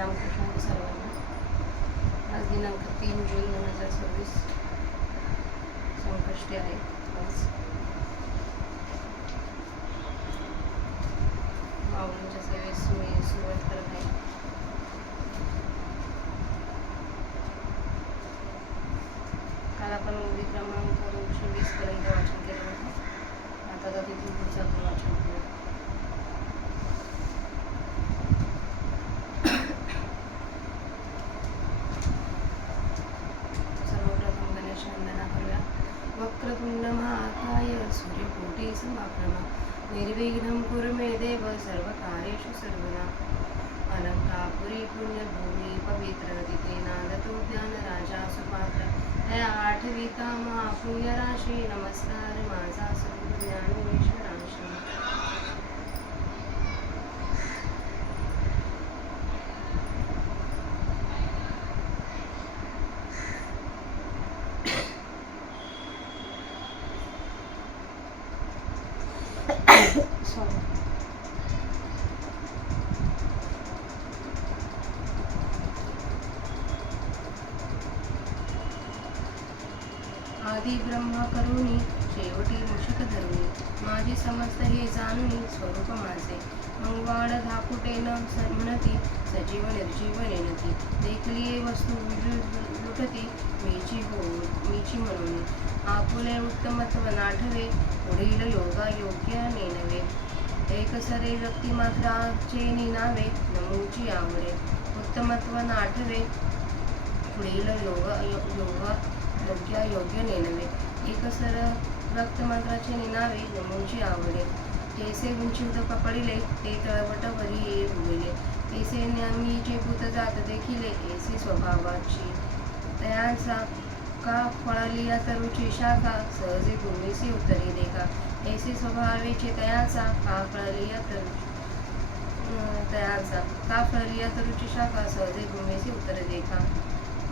रामकृष्ण सर्वांना. आज दिनांक 3 जून 2026 संकष्टी आहे. आज माऊलींच्या सेवेस मी सुरुवात करत आहे. काल आपण ओवी क्रमांक 220 पर्यंत वाचन केलं होतं. आता तिथून पुढचं आपण वाचन करूया. सर्वप्रथम गणेश वंदना करूया. वक्रतुंड महाकाय सूर्यकोटी समप्रभा निर्विघ्नं कुरु मे देव सर्वकार्येषु सर्वदा. अलंकापुरी पुण्यभूमी पवित्र तिथे नांदतो ज्ञानराजा सुपात्र त्या आठविता महापुण्यराशी नमस्कार माझा सर्व ज्ञानेश्वरांशी. आदि ब्रह्मा करुणी शेवटी मूषिक धरुणी माझी समस्त हे जाणुनी स्वरूप माझे. मंगवाड धापुटे न म्हणती सजीव निर्जीव नेनती देखली वस्तू लुटती मीची म्हणून. आपुले उत्तमत्व नाठवे पुढील योगा योग्य नेनवे. एक सरे व्यक्ती मात्राचे निनावे नमूची आवडे. उत्तमत्व नाठवे पुढील योगा योग्य नेनवे. एक सर व्यक्तमात्राचे निनावे नमूची आवडे. तेसे उंचीत पपडिले ते तळवटवरी ये उभिले. तेसे न्यामीचे भूत जात देखिले ऐसी स्वभावाची. तयांचा का फळलिया तरुची शाखा सहजे भूमीसी उतरी देखा. ऐसे स्वभावेचे तयांचा का फळलिया तरुची शाखा सहजे भूमीसी उतरी देखा.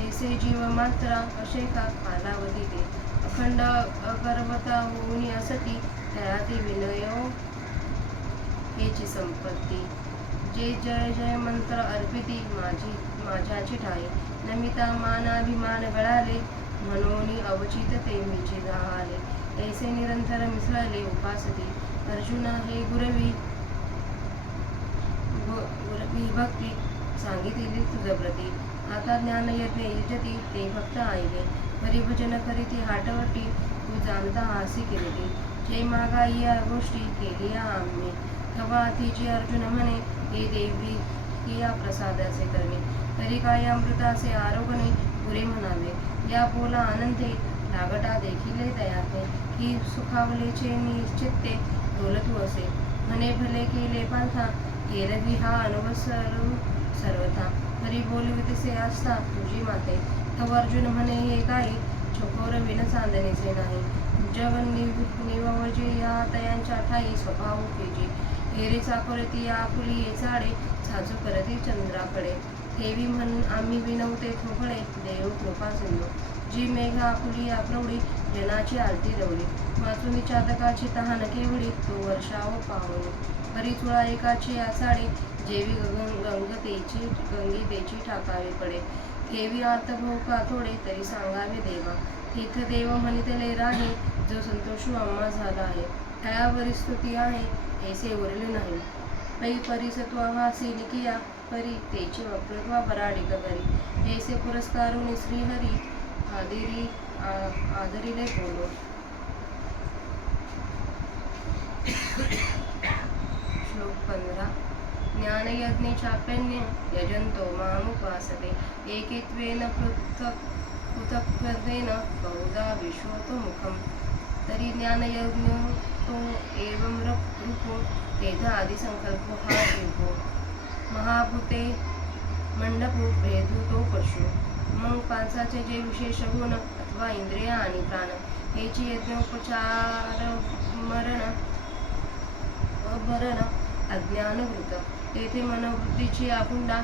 ऐसे जीव मात्रा अशेका कालावधी ते अखंड अगर्वता होऊन असती त्या ते विनय हेची संपत्ती. जे जय जय मंत्र अर्पिती माझ्याची ठाई नमिता मानाभिमान गळाले म्हणून अवचित ते मीची जाहाले. ऐसे निरंतर मिसळले उपासती अर्जुना हे गुरवी भक्ती सांगितली तुझ प्रती. आता ज्ञान यज्ञ युजती ते भक्त आईले हरिभजन करीती हाटवटी तू जाणता हासी केली. जे मागा या गोष्टी केलिया आम्ही तेव्हा तिची अर्जुन म्हणे हे देवी या प्रसादाचे करणे. तरी काय अमृताचे आरोगणे पुरे म्हणावे. या बोला आनंदे लागटा देखिले दयाते की सुखावलेचे निश्चित्ते डोलतू असे. म्हणे भले केले पांथा केरवी हा अनुभव सर्वथा. तरी बोलवितसे असता तुझी माते तव अर्जुन म्हणे हे काही चकोर विन चांदणीचे नाही. जग निवजे या तयांच्या ठाई स्वभाव केजी. हेरे चाकोरती या आपुली ये चाडे छाजू करती चंद्राकडे. ठेवी म्हणून आम्ही विनवते थोपडे देव कृपा सिंधू. जी मेघा आपुली या प्रौढी जनाची आरती रवडी. वाचुनी चातकाची तहान केवढी तो वर्षाव पाहुणी. हरिचुळा एकाची आचाडे जेवी गंगीतेची ठाकावे पडे. ठेवी आर्तभोका थोडे तरी सांगावे देवा. तीर्थ देव म्हणितले राहे जो संतोषू आम्हा झाला आहे. ठयावरी स्तुती आहे ऐसे उरले नाही. पै परिसत्वा हासी निकिया परी तेची वक्रत्वा बराडिक करी. ऐसे पुरस्कारुनी श्रीहरी आदरिले बोलो. श्लोक 15. ज्ञानयज्ञे चाप्यन्य यजन्तो मामुपासते एकेत्वेन पृथक्त्वेन बहुधा विश्वतो मुखम. तरी ज्ञानयज्ञो तो एवं रूपो तेधा आदिसंकल्पो हा रूपो. महाभूते मंडपो भेदू तो पशु. मग पांचाचे जे विशेष गुण अथवा इंद्रिय आणि प्राण हेची यज्ञोपचार भरण अज्ञानवृत. तेथे मनोवृत्तीची आकुंडा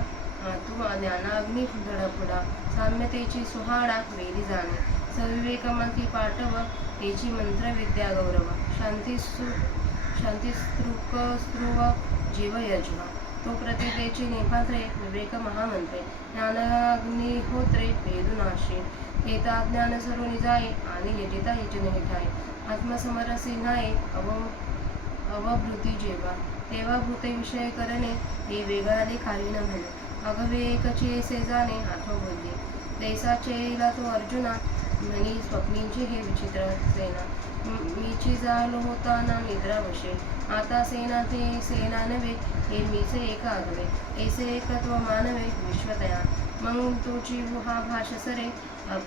तू ज्ञानाग्नी धडपडा. साम्यतेची सुहाडा वेली जाणे. सविवेकमती पाठव तेची मंत्रविद्या गौरवा. शांती स्त्रुव जीव यज्वा. तो प्रतितेचे नेपात्रे विवेक महामंत्रे ज्ञानाग्निहोत्रे वेदुनाशी एता ज्ञान सर्व निजाये आणि यजिता यजन हिठाय आत्मसमरसी नाये अवभृती जेव्हा तेव्हा भूते विषय करणे हे वेगळाले काही न म्हणे अगवे एकची ऐसे जाणे आत्मबुद्धी तैसाचे येईला तो अर्जुना म्हणी स्वप्नींची हे विचित्र सेना मीची जालो होता ना निद्रा वशे आता सेना ते सेना नव्हे हे मीचे एक आगवे ऐसे एकत्व मानवे विश्वतया मग तुची हा भाष सरे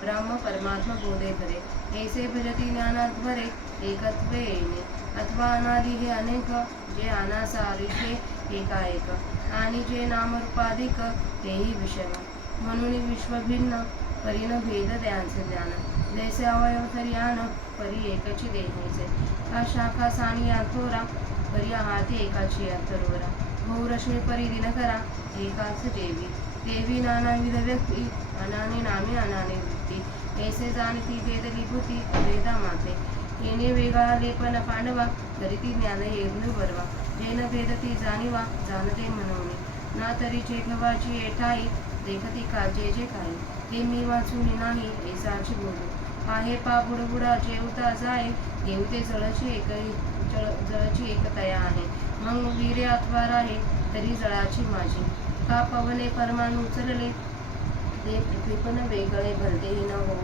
ब्राह्म परमात्मा बोधे भरे ऐसे भजती ज्ञानाद्वरे एकत्वे येणे अथवा अनादि हे अनेक जे अनासारिषे एकाएक आणि जे नामरूपाधिक तेही विषम म्हणून विश्वभिन्न परीन भेद त्यांचे ज्ञान जैसे अवयव तरी आन परी एकची देहायचे का शाखा साणी थोरा परी हाती एकाची तरोरा बहुरश्मी परी दिनकरा एकाच देवी देवी नानाविध व्यक्ती अनाने नामे अनाने वृत्ती ऐसे जाणती भेदली भूती वेदा माते येणे वेगळा लेपन पांडवा तरी ज्ञान येऊन बरवा जेन भेदती जाणीवा जाणते म्हणवणे ना तरी जेघवाची एठाई देखती का जे जे काही हे मी वाचून नाही ऐसाची बोलू आहे पा बुडबुडा जेवता जाय देवते जळची एकतया आहे मग वीरे अथवा राहे तरी जळाची माझी का पवने परमाणू उचलले ते पृथ्वी पण वेगळे भलतेही न हो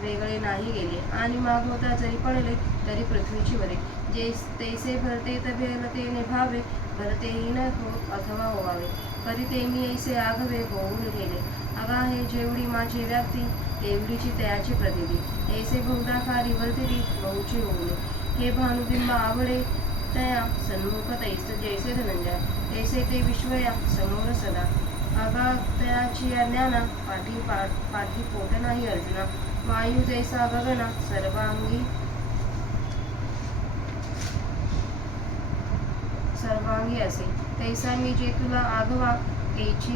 वेगळे नाही गेले आणि मागवता जरी पडले तरी पृथ्वीची वरे जे तैसे भरते तबे ते निभावे भरतेही न हो अथवा होवावे परी ते मी ऐसे आगवे होऊन गेले अगा हे जेवढी माझी व्याप्ती तेवढीची तयाची प्रतिती ऐसे बहुधा कारी वर्तरी बहुची होऊन हे भानुबिंब आवडे तया सन्मुख तैस जैसे धनंजय तैसे ते विश्वया समोर सदा अगा तयाची ज्ञाना पाठी पोट नाही अर्जुना वायू जैसा गगना सर्वांगी असे तैसा मी जे तुला आगवा तेची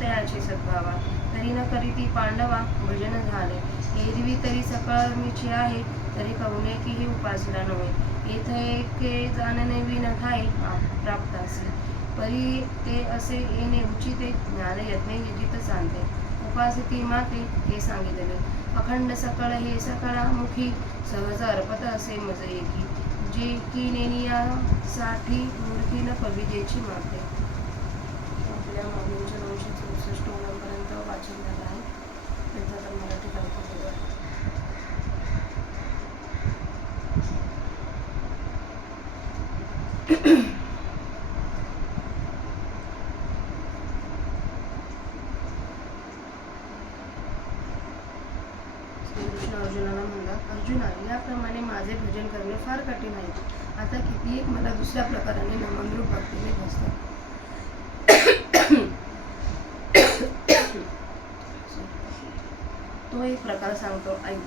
तयाची सद्भावा तरी न करीती पांडवा भजन झाले एरवी तरी सकळ मीची आहे तरी कवने की ही उपासना नव्हे येथे जाणणे विन ठाई प्राप्त असे परी ते असे येणे उचिते ज्ञान यज्ञ यजित सांगते उपासिती माते हे सांगितले अखंड सकळ हे सकळामुखी सहज अर्पत असे मज एकी जे की नेनियासाठी मूर्खीन पविजेची माते आपल्या मागणीच्या 264 ओळांपर्यंत वाचन झालं आहे त्याचा तर मराठी अर्थ बघा श्रीकृष्ण अर्जुनाला म्हणतात अर्जुना याप्रमाणे माझे भजन करणे फार कठीण आहे आता किती एक मला दुसऱ्या प्रकाराने नमनरूप भक्तीने बसतात तो एक प्रकार सांगतो ऐक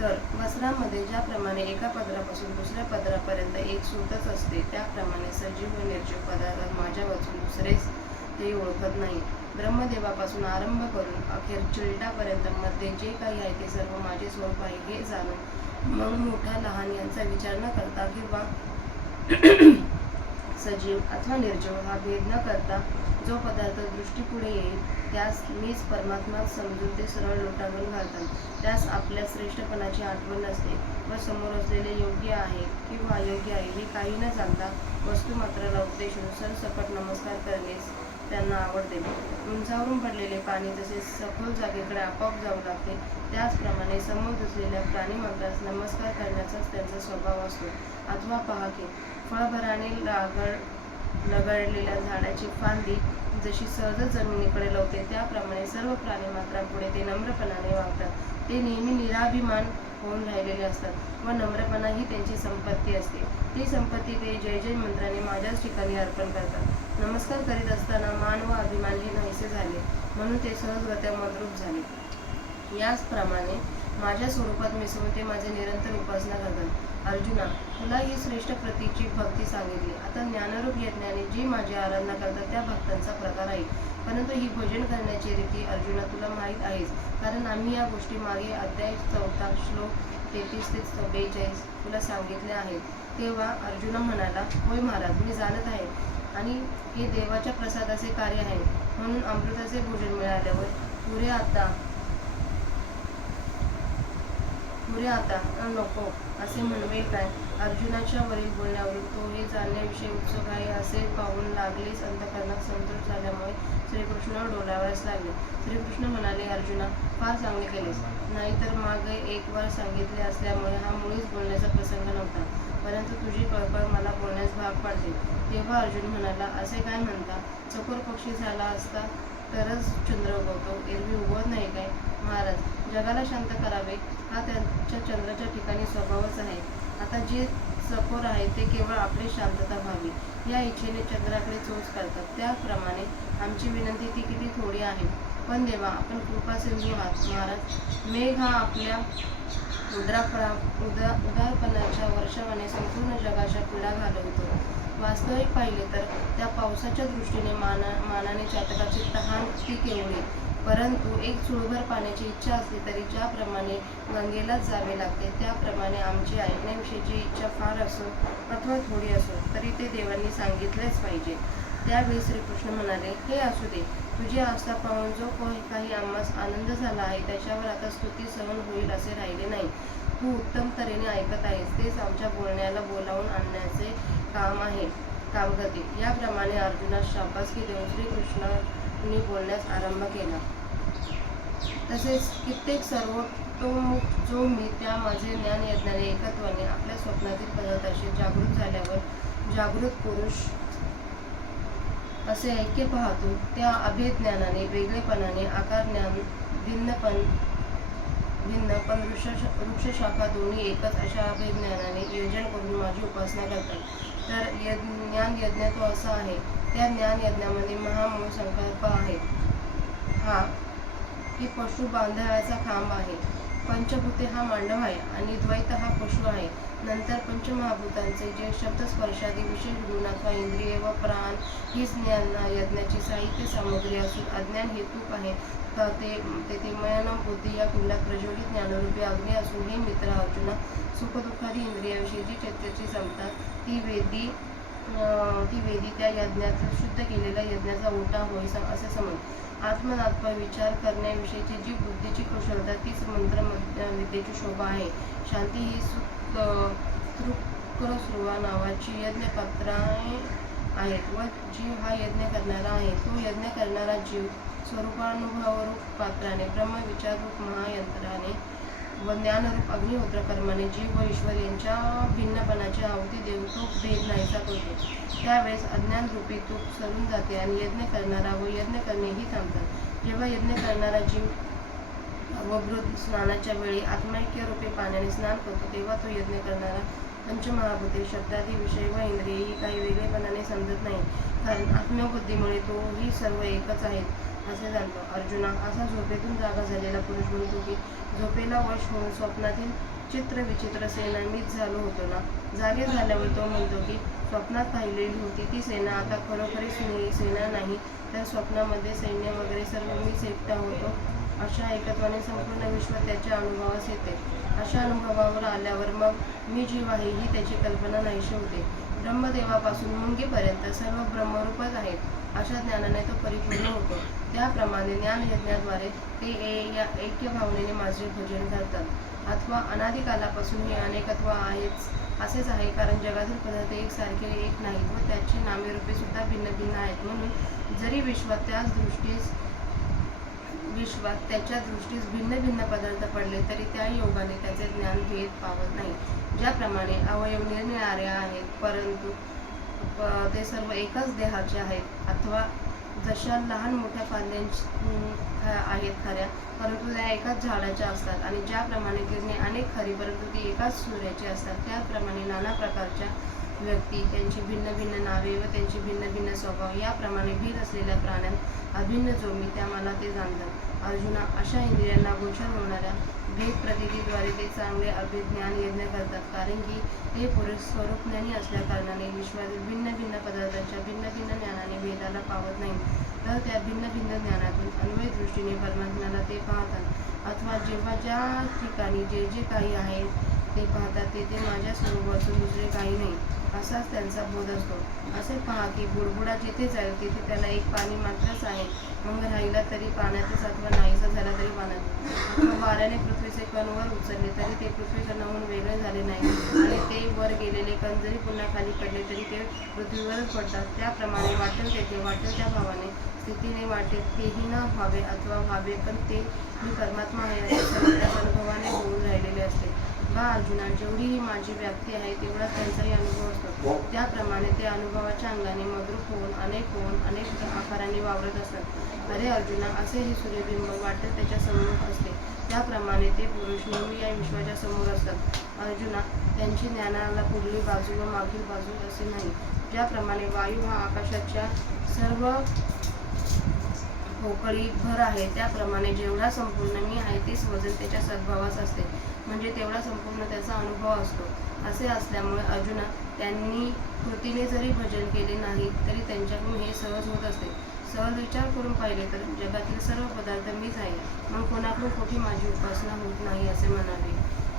तर वस्त्रामध्ये ज्याप्रमाणे एका पदरापासून दुसऱ्या पदरापर्यंत एक सूतच असते त्याप्रमाणे सजीव व निर्जीव पदार्थ माझ्या वाचून दुसरेच ते ओळखत नाही ब्रह्मदेवापासून आरंभ करून अखेर चिलटापर्यंत मध्ये जे काही आहे ते सर्व माझे स्वरूप आहे हे जाणून मग मोठा लहान यांचा विचार न करता किंवा सजीव अथवा निर्जीव हा भेद न करता जो पदार्थ दृष्टीपुढे येईल त्यास मीच परमात्मा समजून ते सरळ लोटांवर घालतात त्यास आपल्या श्रेष्ठपणाची आठवण नसते व समोर असलेले योग्य आहे किंवा अयोग्य आहे हे काही न सांगता वस्तुमात्राला उद्देशून सरसकट नमस्कार करण्यास त्यांना आवडते उंचावरून पडलेले पाणी जसे सखोल जागेकडे आपोआप जाऊ लागते त्याचप्रमाणे समोर दिसलेल्या प्राणीमात्रास नमस्कार करण्याचाच त्यांचा स्वभाव असतो अथवा पहा की फळभराने लगडलेल्या झाडाची फांदी जशी सहज जमिनीकडे लावते त्याप्रमाणे सर्व प्राणीमात्रांपुढे ते नम्रपणाने वागतात ते नेहमी निराभिमान होऊन राहिलेले असतात व नम्रपणा ही त्यांची संपत्ती असते ती संपत्ती ते जय जय मंत्राने माझ्याच ठिकाणी अर्पण करतात नमस्कार करीत असताना मान व अभिमान हे नाहीसे झाले म्हणून ते सहजगत्या मद्रूप झाले याचप्रमाणे माझ्या स्वरूपात मिसळून ते माझे निरंतर उपासना करतात अर्जुना तुला ही श्रेष्ठ प्रतीची भक्ती सांगितली आता ज्ञानरूप यज्ञाने जी माझी आराधना करतात त्या भक्तांचा प्रकार आहे परंतु ही भजन करण्याची रीती अर्जुना तुला माहीत आहेच कारण आम्ही या गोष्टी मागे अध्याय 4 श्लोक 33 ते 42 तुला सांगितले आहेत तेव्हा अर्जुना म्हणाला होय महाराज मी जाणत आहे आणि हे देवाच्या प्रसादाचे कार्य आहे. म्हणून अमृताचे भोजन मिळाल्यावर पुरे आता नको असे म्हणवेल काय? अर्जुनाच्या वरील बोलण्यावरून तो हे जाणण्याविषयी उत्सुक आहे असे पाहून लागलीच अंतःकरणात संतोष झाल्यामुळे श्रीकृष्ण डोलावयास लागले. श्रीकृष्ण म्हणाले, अर्जुना, फार चांगले केलेस. नाहीतर मागे एक वार सांगितले असल्यामुळे हा मुळीच बोलण्याचा प्रसंग नव्हता. परंतु तुझी कळकळ मला बोलण्यास भाग पाडते. तेव्हा अर्जुन म्हणाला, असे काय म्हणता? चकोर पक्षी झाला असता तरच चंद्र उगवतो, एरवी उगवत नाही काय? महाराज, जगाला शांत करावे हा त्यांच्या चंद्राच्या ठिकाणी स्वभावच आहे. आता जे चकोर आहे ते केवळ आपली शांतता व्हावी या इच्छेने चंद्राकडे चोच करतात. त्याप्रमाणे आमची विनंती ती किती थोडी आहे. पण देवा, आपण कृपा सिंधू आहात. महाराज, मेघ हा आपल्या उदारपणाच्या वर्षावाने संपूर्ण जगाच्या पीडा घालवतो. वास्तविक पाहिले तर त्या पावसाच्या दृष्टीने मानाने चातकाची तहान ती केवढी. परंतु एक चुळभर पाण्याची इच्छा असली तरी ज्याप्रमाणे गंगेलाच जावे लागते, त्याप्रमाणे आमची ऐकण्याविषयीची इच्छा फार असो अथवा थोडी असो तरी ते देवांनी सांगितलेच पाहिजे. त्यावेळी श्रीकृष्ण म्हणाले, हे असू दे. तुझी आस्था पाहून जो काही आम्हास आनंद झाला आहे त्याच्यावर आता स्तुती सहन होईल असे राहिले नाही. तू उत्तम तऱ्हेने ऐकत आहेस, तेच आमच्या बोलण्याला बोलावून आणण्याचे काम करते. याप्रमाणे अर्जुनास शाबासकी देऊन श्रीकृष्णांनी बोलण्यास आरंभ केला. तसेच कित्येक सर्वतोमुख जो मी त्या माझे ज्ञान यज्ञाने एकत्वाने आपल्या स्वप्नातील पदार्थाशी जागृत झाल्यावर जागृत पुरुष असे ऐक्य पाहतो, त्या अभेद ज्ञानाने वेगळेपणाने आकार ज्ञान भिन्न पण वृक्षशाखा दोन्ही एकच अशा अभेद ज्ञानाने योजन करून माझी उपासना करतात. तर ज्ञान यज्ञ तो असा आहे. त्या ज्ञान यज्ञामध्ये महामूळ संकल्प आहे हा की पशु बांधायचा खांब आहे. पंचभूते हा मांडव आहे आणि द्वैत हा पशु आहे. नंतर पंचमहाभूतांचे जे शब्दस्पर्शादी विशेष गुण अथवा इंद्रिय व प्राण हीच ज्ञान यज्ञाची साहित्य सामग्री असून अज्ञान हेतूक आहे. तेथे मन बुद्धी या कुंडात प्रज्वलित ज्ञानरूपी अग्नी असून, हे मित्र अर्जुना, सुखदुःखादी इंद्रियाविषयी जी चित्ताची समता ती वेदी त्या यज्ञात शुद्ध केलेल्या यज्ञाचा ओटा होय असे समज. आत्मनात्म विचार करण्याविषयीची जी बुद्धीची कुशलता तीच मंत्र विद्येची शोभा आहे. शांती ही तृक्स्रुवा नावाची यज्ञपात्राने आहेत व जीव हा यज्ञ करणारा आहे. तो यज्ञ करणारा जीव स्वरूपानुभवरूप पात्राने, ब्रह्मविचाररूप महायंत्राने व ज्ञानरूप अग्निहोत्र कर्माने जीव व ईश्वर यांच्या भिन्नपणाची आहुती देऊन तो भेद नाहीसा करतो. त्यावेळेस अज्ञानरूपी तूप सरून जाते आणि यज्ञ करणारा व यज्ञ करणेही थांबतात. जेव्हा यज्ञ करणारा जीव अवभृत स्नानाच्या वेळी आत्मैक्यरूपी पाण्याने स्नान करतो, तेव्हा तो यज्ञ करणारा पंचमहाभूते, शब्दादी विषय व इंद्रिये ही काही वेगळेपणाने समजत नाही, कारण आत्मबुद्धीमुळे तो ही सर्व एकच आहेत असे जाणतो. अर्जुना, असा झोपेतून जागा झालेला पुरुष म्हणतो की झोपेला वश होऊन स्वप्नातील चित्रविचित्र सेना मीच झालो होतो ना. जागे झाल्यावर तो म्हणतो की स्वप्नात पाहिलेली होती ती सेना आता खरोखरीच सेना नाही, तर स्वप्नामध्ये सैन्य वगैरे सर्व मीच एकटा होतो. अशा एकत्वाने संपूर्ण विश्व त्याच्या अनुभवास येते. अशा अनुभवावर आल्यावर मग मी जीव आहे ही त्याची कल्पना नाहीशी होते. ब्रह्मदेवापासून मुंगीपर्यंत सर्व ब्रह्मरूपच आहेत. अशा ज्ञानाने तो परिपूर्ण होतो. त्याप्रमाणे ज्ञानयज्ञाद्वारे ते या ऐक्य भावनेने माझे भजन करतात. अथवा अनादिकालापासून हे अनेकत्व आहेच असेच आहे, कारण जगातील पदार्थ एकसारखे एक नाहीत व त्याची नामेरूपे सुद्धा भिन्न भिन्न आहेत. म्हणून जरी विश्वात त्याच्या दृष्टीस भिन्न भिन्न पदार्थ पडले तरी त्या योगाने त्याचे ज्ञान भेद पावत नाही. ज्याप्रमाणे अवयव निरनिराळे आहेत परंतु ते सर्व एकाच देहाचे आहेत, अथवा जशा लहान मोठ्या फांद्या आहेत खऱ्या परंतु त्या एकाच झाडाच्या असतात, आणि ज्याप्रमाणे किरणे अनेक खरी परंतु ती एकाच सूर्याची असतात, त्याप्रमाणे नाना प्रकारच्या व्यक्ती, त्यांची भिन्न भिन्न नावे व त्यांची भिन्न भिन्न स्वभाव, याप्रमाणे भेद असलेल्या प्राण्यांत अभिन्न जो मी त्या मला ते जाणतात. अर्जुना, अशा इंद्रियांना गोचर होणाऱ्या भेद प्रतीतीद्वारे ते चांगले अभेद ज्ञान यज्ञ करतात, कारण की ते पुरुष स्वरूपज्ञानी असल्या कारणाने विश्वातील भिन्न भिन्न पदार्थांच्या भिन्न भिन्न ज्ञानाने भेदाला पावत नाही, तर त्या भिन्न भिन्न ज्ञानातून अन्वय दृष्टीने परमात्म्याला ते पाहतात. अथवा जेव्हा ज्या ठिकाणी जे जे काही आहे ते पाहतात तेथे माझ्या स्वरूपातून दुसरे काही नाही असाच त्यांचा बोध असतो. असे पहा की बुडबुडा जिथे जाईल तिथे त्याला एक पाणी मात्रच आहे. मग राहिला तरी पाण्यातच अथवा नाहीसा झाला तरी पाण्यात. अथवा वाऱ्याने पृथ्वीचे कण वर उचलले तरी ते पृथ्वी कणाहून वेगळे झाले नाही आणि ते वर गेलेले कण जरी पुन्हा खाली पडले तरी ते पृथ्वीवरच पडतात. त्याप्रमाणे वाटेल तेथे वाटेल त्या भावाने स्थितीने वाटेल तेही न व्हावे अथवा व्हावे पण ते मी परमात्मा आहे असे सर्व त्या अनुभवाने होऊन राहिलेले असते. बा अर्जुना, जेवढी ही माझी व्याप्ती आहे तेवढाच त्यांचाही अनुभव असतो. त्याप्रमाणे ते अनुभवाच्या अंगाने मद्रूप होऊन अनेक आकारांनी वावरत असतात. अरे अर्जुना, असे हे सूर्यबिंब वाटेल त्याच्या समोर असते त्याप्रमाणे ते पुरुष नेहमी या विश्वाच्या समोर असतात. अर्जुना, त्यांची ज्ञानाला पुढली बाजू व मागील बाजू असे नाही. ज्याप्रमाणे वायू हा आकाशाच्या सर्व पोकळी भर आहे त्याप्रमाणे जेवढा संपूर्ण मी आहे तेच वजन त्याच्या सद्भावास असते, म्हणजे तेवढा संपूर्ण त्याचा अनुभव असतो. असे असल्यामुळे अर्जुना, त्यांनी कृतीने जरी भजन केले नाही तरी त्यांच्याकडून हे सहज होत असते. सहज विचार करून पाहिले तर जगातील सर्व पदार्थ मीच आहे, मग कोणाकडून कुठे माझी उपासना होत नाही असे म्हणावे.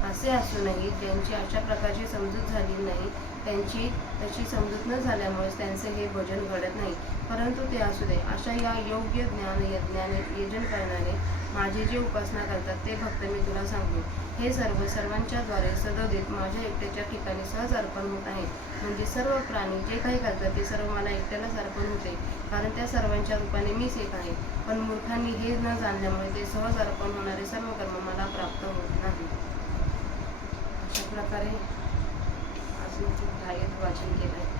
असे असूनही ज्यांची अशा प्रकारची समजूत झाली नाही त्यांची तशी समजूत न झाल्यामुळेच त्यांचे हे भजन घडत नाही. परंतु ते असू दे, अशा या योग्य ज्ञान यज्ञाने यजन करणारे माझी जी उपासना करतात ते भक्त मी तुला सांगतो. हे सर्व सर्वांच्या द्वारे सदोदित माझ्या एकट्याच्या ठिकाणी सहज अर्पण होत आहे. म्हणजे सर्व प्राणी जे काही करतात ते सर्व मला एकट्यालाच अर्पण होते, कारण त्या सर्वांच्या रूपाने मीच एक आहे. पण मूर्खांनी हे न जाणल्यामुळे ते सहज अर्पण होणारे सर्व कर्म मला प्राप्त होत नाही. अशा प्रकारे आज मी वाचन केलं.